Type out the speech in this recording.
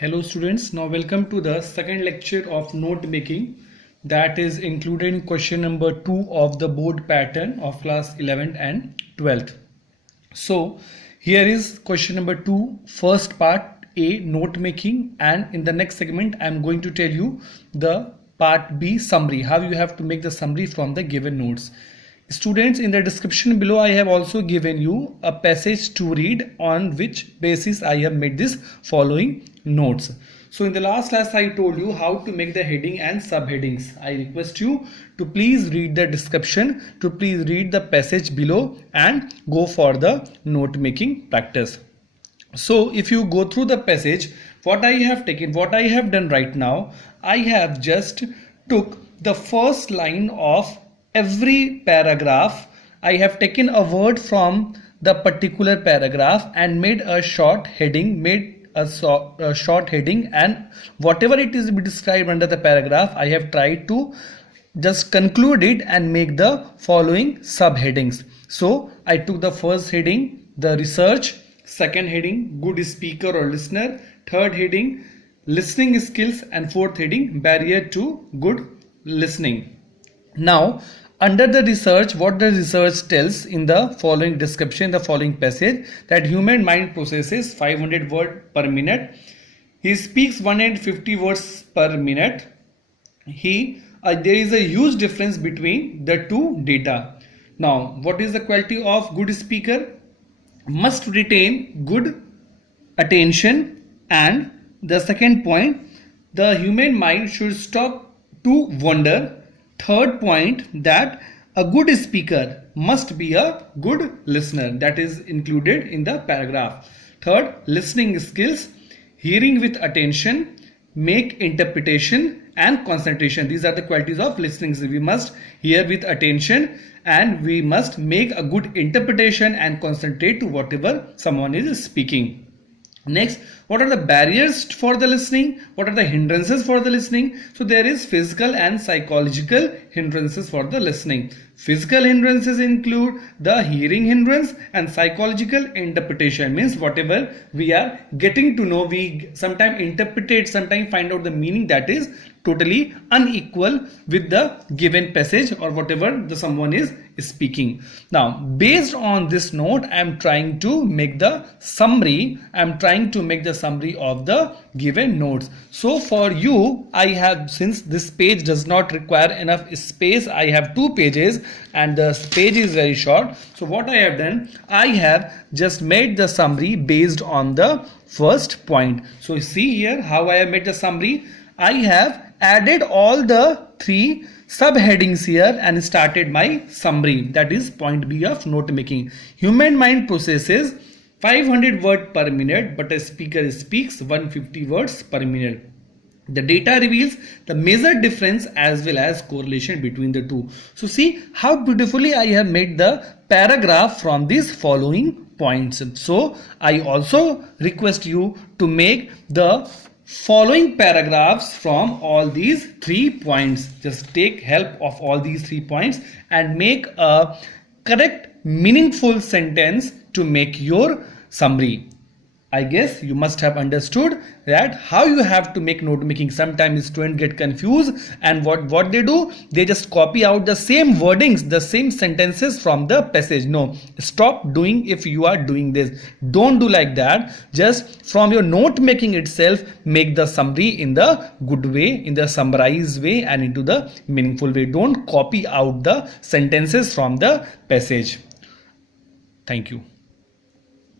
Hello students, now welcome to the second lecture of note making that is included in question number 2 of the board pattern of class 11th and 12th. So here is question number 2, first part A, note making, and in the next segment I am going to tell you the part B, summary, how you have to make the summary from the given notes. Students, in the description below I have also given you a passage to read on which basis I have made this following notes. So in the last class I told you how to make the heading and subheadings. I request you to please read the description, to please read the passage below and go for the note making practice. So if you go through the passage, what I have done right now, I have just took the first line of every paragraph. I have taken a word from the particular paragraph and made a short heading, and whatever it is be described under the paragraph, I have tried to just conclude it and make the following subheadings. So I took the first heading, the research, second heading, good speaker or listener, third heading, listening skills, and fourth heading, barrier to good listening. Now under the research, what the research tells in the following description, the following passage, that human mind processes 500 words per minute. He speaks 150 words per minute. There is a huge difference between the two data. Now, what is the quality of good speaker? Must retain good attention, and the second point, the human mind should stop to wonder. Third point, that a good speaker must be a good listener. That is included in the paragraph. Third, listening skills, hearing with attention, make interpretation, and concentration. These are the qualities of listening. We must hear with attention and we must make a good interpretation and concentrate to whatever someone is speaking. Next, what are the barriers for the listening? What are the hindrances for the listening? So there is physical and psychological hindrances for the listening. Physical hindrances include the hearing hindrance, and psychological interpretation means whatever we are getting to know, we sometimes interpret it, sometimes find out the meaning that is totally unequal with the given passage or whatever the someone is speaking. Now based on this note, I am trying to make the summary. of the given notes. So for you, I have, since this page does not require enough space, I have 2 pages and the page is very short. So what I have done, I have just made the summary based on the first point. So see here how I have made the summary. I have added all the 3 subheadings here and started my summary. That is point B of note making. Human mind processes 500 words per minute, but a speaker speaks 150 words per minute. The data reveals the major difference as well as correlation between the two. So see how beautifully I have made the paragraph from these following points. So I also request you to make the following paragraphs from all these 3 points. Just take help of all these 3 points and make a correct, meaningful sentence to make your summary. I guess you must have understood that how you have to make note making. Sometimes students get confused and what they do, they just copy out the same wordings, the same sentences from the passage. No, stop doing if you are doing this. Don't do like that. Just from your note making itself, make the summary in the good way, in the summarized way and into the meaningful way. Don't copy out the sentences from the passage. Thank you.